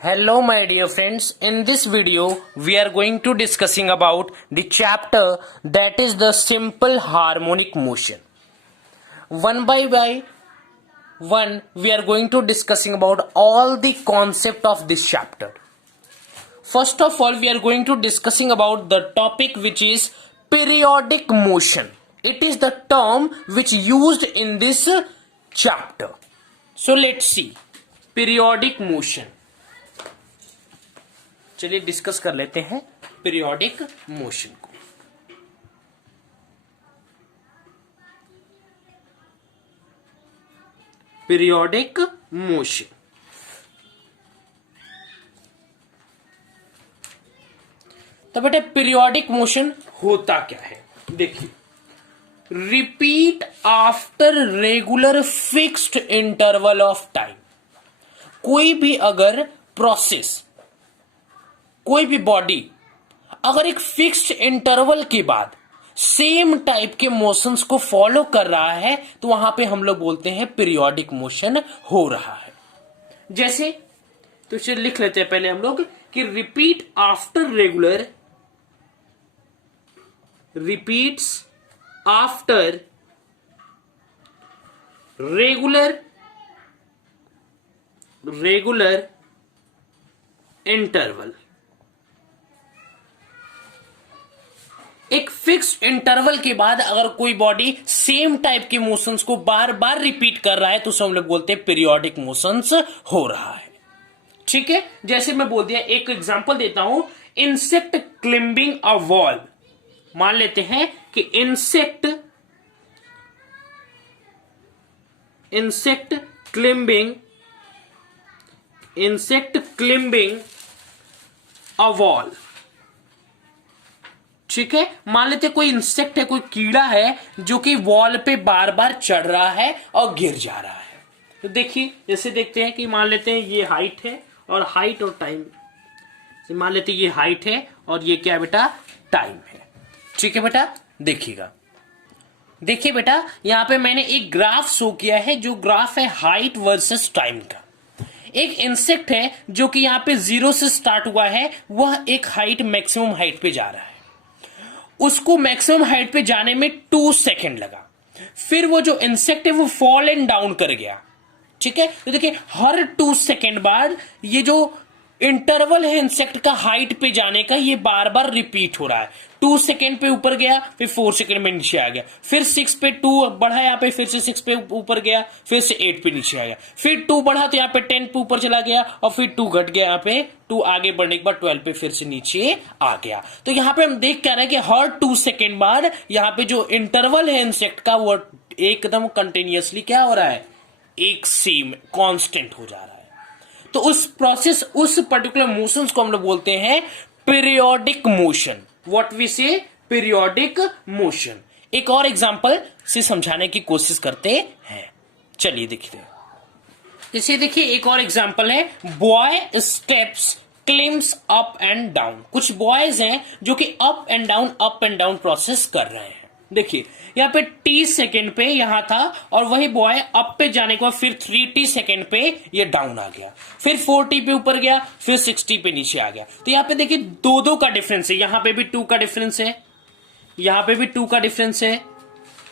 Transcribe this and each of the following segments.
Hello my dear friends, in this video we are going to discussing about the chapter that is the simple harmonic motion. One by one we are going to discussing about all the concept of this chapter. First of all we are going to discussing about the topic which is periodic motion. It is the term which used in this chapter. So let's see periodic motion. चलिए discuss कर लेते हैं periodic motion को। Periodic motion तो बेटा periodic motion होता क्या है, देखिए repeat after regular fixed interval of time. कोई भी अगर प्रोसेस, कोई भी बॉडी अगर एक फिक्स्ड इंटरवल के बाद सेम टाइप के मोशंस को फॉलो कर रहा है तो वहां पे हम लोग बोलते हैं पीरियोडिक मोशन हो रहा है। जैसे तो इसे लिख लेते हैं पहले हम लोग कि repeat after regular, repeats after regular interval. एक फिक्स्ड इंटरवल के बाद अगर कोई बॉडी सेम टाइप के मोशंस को बार बार रिपीट कर रहा है तो उसे हम लोग बोलते हैं पीरियोडिक मोशंस हो रहा है। ठीक है, जैसे मैं बोल दिया, एक एग्जांपल देता हूं, इंसेक्ट क्लिम्बिंग अ वॉल। मान लेते हैं कि इंसेक्ट क्लिम्बिंग अ वॉल। ठीक है, मान लेते कोई इंसेक्ट है, कोई कीड़ा है जो कि वॉल पे बार बार चढ़ रहा है और गिर जा रहा है। तो देखिए, जैसे देखते हैं कि मान लेते हैं ये हाइट है और हाइट और टाइम, मान लेते हैं ये हाइट है और ये क्या बेटा, टाइम है। ठीक है बेटा, देखिएगा, देखिए बेटा यहां पे मैंने एक ग्राफ शो किया है, जो ग्राफ है हाइट वर्सेस टाइम का। एक इंसेक्ट है जो कि यहां पे 0 से स्टार्ट हुआ है, वह एक हाइट मैक्सिमम हाइट पे जा रहा है। उसको मैक्सिमम हाइट पे जाने में 2 सेकेंड लगा। फिर वो जो इंसेक्ट है वो फॉल एंड डाउन कर गया। ठीक है, तो देखिए हर 2 सेकेंड बाद ये जो इंटरवल है इंसेक्ट का हाइट पे जाने का, ये बार बार रिपीट हो रहा है। 2 सेकेंड पे ऊपर गया, फिर 4 सेकेंड में नीचे आ गया, फिर 6 पे 2 बढ़ा, यहाँ पे फिर से 6 पे ऊपर गया, फिर से 8 पे नीचे आ गया, फिर 2 बढ़ा तो यहाँ पे 10 पे ऊपर चला गया और फिर 2 घट गया, यहाँ पे 2 आगे बढ़ने के बाद 12 पे फिर से नीचे आ गया। तो यहाँ पे हम देख क्या रहे हैं कि हर 2 सेकेंड बाद यहाँ पे जो इंटरवल है इंसेक्ट का वो एकदम कंटिन्यूअसली क्या हो रहा है, एक सेम कांस्टेंट हो जा रहा है। तो उस प्रोसेस, उस पर्टिकुलर मोशंस को हम लोग बोलते हैं पीरियोडिक मोशन। व्हाट वी से, पीरियोडिक मोशन। एक और एग्जांपल से समझाने की कोशिश करते हैं, चलिए देखिए। जैसे देखिए एक और एग्जांपल है, boy steps claims up and down. कुछ बॉयज हैं जो कि अप एंड डाउन प्रोसेस कर रहे हैं। देखिए यहाँ पे t सेकेंड पे यहां था और वही बॉय अप पे जाने के बाद फिर 3t सेकेंड पे ये डाउन आ गया, फिर 4t पे ऊपर गया, फिर 6t पे नीचे आ गया। तो यहाँ पे देखिए 2 का डिफरेंस है, यहाँ पे भी 2 का डिफरेंस है, यहाँ पे भी 2 का डिफरेंस है,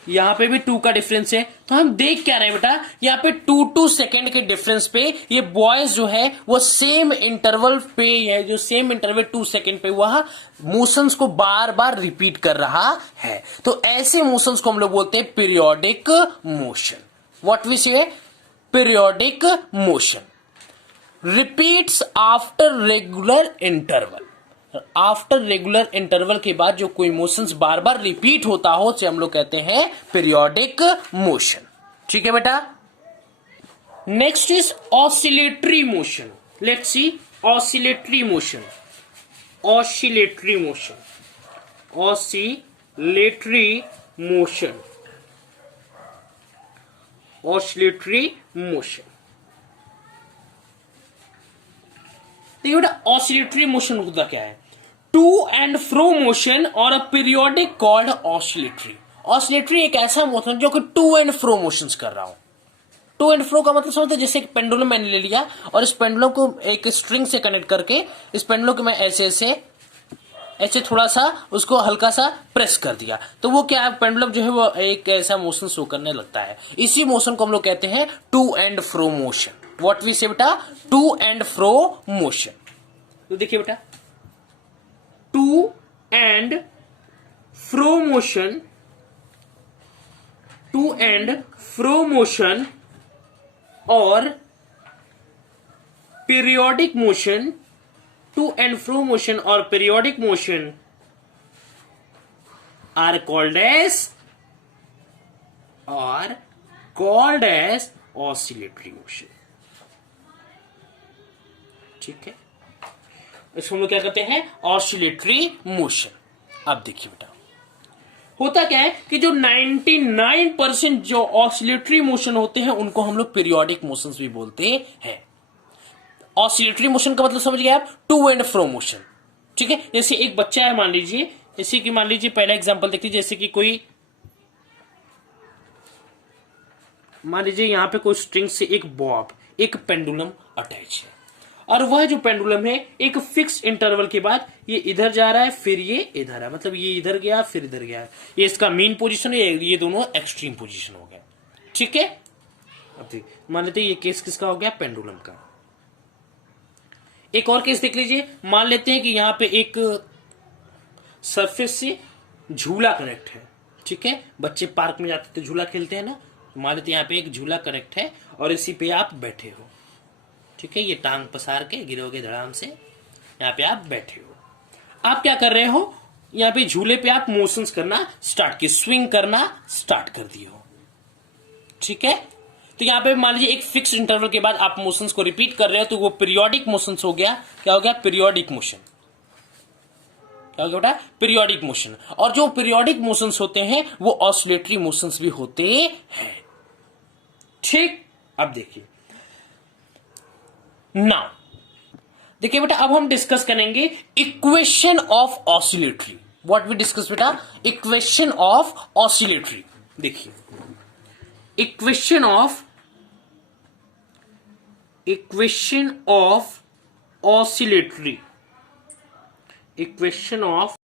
यहाँ पे भी 2 का डिफरेंस है। तो हम देख क्या रहे हैं बेटा, यहाँ पे 2 सेकेंड के डिफरेंस पे ये बॉयज जो है वो सेम इंटरवल पे है, जो सेम इंटरवल 2 सेकेंड पे वह मोशंस को बार बार रिपीट कर रहा है। तो ऐसे मोशंस को हम लोग बोलते हैं पीरियोडिक मोशन। व्हाट वी से, periodic motion repeats after regular interval. After regular interval के बाद जो कोई मोशंस बार बार रिपीट होता हो उसे हम लोग कहते हैं पीरियोडिक मोशन। ठीक है बेटा, next is oscillatory motion. Let's see oscillatory motion. Oscillatory motion, oscillatory motion, oscillatory motion. देखिए बेटा ऑसिलेटरी मोशन होता क्या है, टू एंड फ्रो मोशन और a periodic called oscillatory. Oscillatory एक ऐसा मोशन जो कि टू एंड फ्रो मोशंस कर रहा हूं। टू एंड फ्रो का मतलब समझते हैं, जैसे एक पेंडुलम मैंने ले लिया और इस पेंडुलम को एक स्ट्रिंग से कनेक्ट करके इस पेंडुलम को मैं ऐसे थोड़ा सा उसको हल्का सा प्रेस कर दिया, तो वो क्या है, पेंडुलम जो है वो एक ऐसा मोशन शो करने लगता है। इसी मोशन को हम लोग कहते हैं to and fro motion. What we say बेटा, टू एंड फ्रो मोशन। तो देखिए बेटा, to and fro motion, to and fro motion और periodic motion, to and fro motion और periodic motion are called as oscillatory motion. ठीक है, इसको हम लोग क्या कहते हैं, ऑसिलेटरी मोशन। अब देखिए बेटा, होता क्या है कि जो 99% जो ऑसिलेटरी मोशन होते हैं उनको हम लोग पीरियोडिक मोशंस भी बोलते हैं। ऑसिलेटरी मोशन का मतलब समझ गए आप, टू एंड फ्रो मोशन। ठीक है, जैसे एक बच्चा है, मान लीजिए, जैसे कि मान लीजिए पहला एग्जांपल देखिए, जैसे कि कोई मान लीजिए यहां पे कोई स्ट्रिंग से एक बॉब, एक पेंडुलम अटैच है, और वह जो पेंडुलम है एक फिक्स इंटरवल के बाद ये इधर जा रहा है, फिर ये इधर है, मतलब ये इधर गया फिर इधर गया, ये इसका मीन पोजीशन है, ये दोनों एक्सट्रीम पोजीशन हो गया। ठीक है, अब देखिए, मान लेते हैं ये केस किसका हो गया, पेंडुलम का। एक और केस देख लीजिए, मान लेते हैं कि यहां पे एक सरफेस से झूला कनेक्ट है। ठीक है, बच्चे पार्क में जाते थे, झूला खेलते हैं ना, मान लेते हैं यहाँ पे एक झूला कनेक्ट है और इसी पे आप बैठे हो। ठीक है, ये टांग पसार के गिरोगे धड़ाम से, यहाँ पे आप बैठे हो। आप क्या कर रहे हो, यहाँ पे झूले पे आप मोशंस करना स्टार्ट किए, स्विंग करना स्टार्ट कर दिए हो। ठीक है, तो यहाँ पे मान लीजिए एक फिक्स इंटरवल के बाद आप मोशंस को रिपीट कर रहे हो, तो वो पीरियोडिक मोशंस हो गया। क्या हो गया, पीरियोडिक मोशन। क्या हो गया बेटा, पीरियोडिक मोशन। और जो पीरियोडिक मोशंस होते हैं वो ऑसिलेटरी मोशंस भी होते हैं। ठीक, अब देखिए, नाउ देखिए बेटा, अब हम डिस्कस करेंगे equation of oscillatory. What we discuss बेटा, इक्वेशन ऑफ ऑसिलेटरी। देखिए, equation of oscillatory, equation of